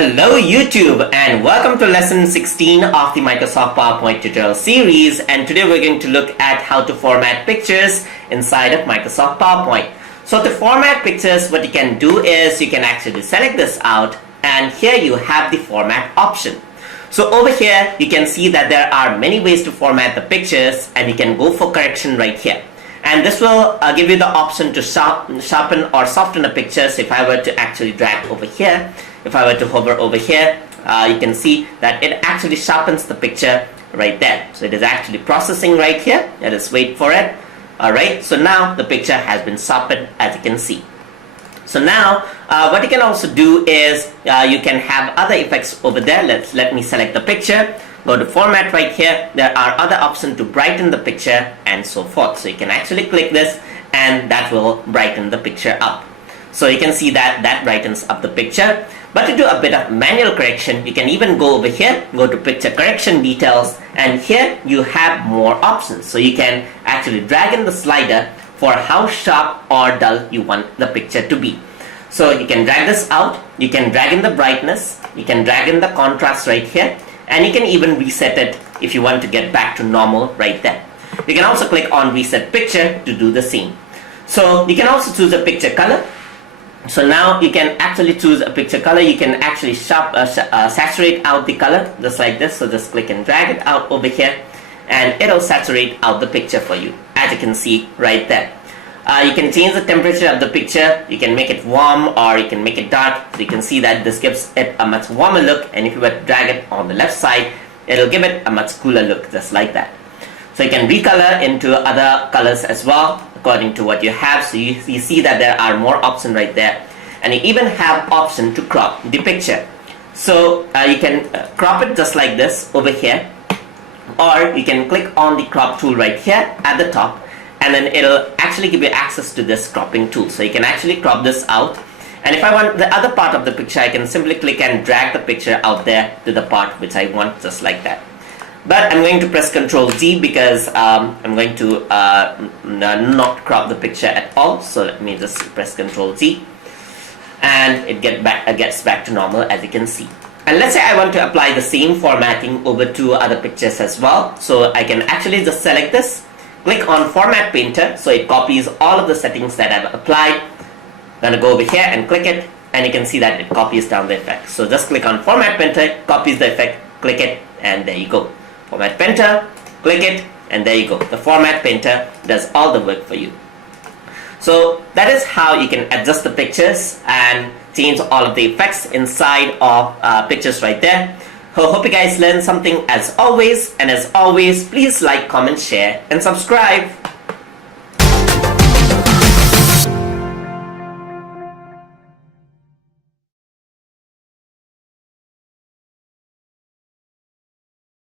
Hello YouTube and welcome to lesson 16 of the Microsoft PowerPoint tutorial series, and today we're going to look at how to format pictures inside of Microsoft PowerPoint. So to format pictures, what you can do is you can actually select this out, and here you have the format option. So over here you can see that there are many ways to format the pictures, and you can go for correction right here. And this will give you the option to sharpen or soften a picture. So if I were to actually drag over here, if I were to hover over here, you can see that it actually sharpens the picture right there. So it is actually processing right here. Let us wait for it. Alright, so now the picture has been sharpened, as you can see. So now what you can also do is you can have other effects over there. Let me select the picture. Go to format right here. There are other options to brighten the picture and so forth. So you can actually click this and that will brighten the picture up. So you can see that that brightens up the picture. But to do a bit of manual correction, you can even go over here, go to picture correction details, and here you have more options. So you can actually drag in the slider for how sharp or dull you want the picture to be. So you can drag this out, you can drag in the brightness, you can drag in the contrast right here, and you can even reset it if you want to get back to normal right there. You can also click on reset picture to do the same. So you can also choose a picture color. So now you can actually choose a picture color. You can actually saturate out the color just like this. So just click and drag it out over here and it'll saturate out the picture for you, as you can see right there. You can change the temperature of the picture. You can make it warm or you can make it dark. So you can see that this gives it a much warmer look, and if you were to drag it on the left side, it'll give it a much cooler look, just like that. So you can recolor into other colors as well according to what you have. So you see that there are more options right there, and you even have option to crop the picture. So you can crop it just like this over here, or you can click on the crop tool right here at the top, and then it'll actually give you access to this cropping tool. So you can actually crop this out, and if I want the other part of the picture, I can simply click and drag the picture out there to the part which I want, just like that. But I'm going to press Ctrl Z because I'm going to not crop the picture at all. So let me just press Ctrl Z, and it gets back to normal, as you can see. And let's say I want to apply the same formatting over to other pictures as well. So I can actually just select this, click on Format Painter, so it copies all of the settings that I've applied. I'm going to go over here and click it, and you can see that it copies down the effect. So just click on Format Painter, copies the effect, click it, and there you go. Format Painter, click it, and there you go. The Format Painter does all the work for you. So that is how you can adjust the pictures and change all of the effects inside of pictures right there. So hope you guys learned something as always, and as always, please like, comment, share, and subscribe.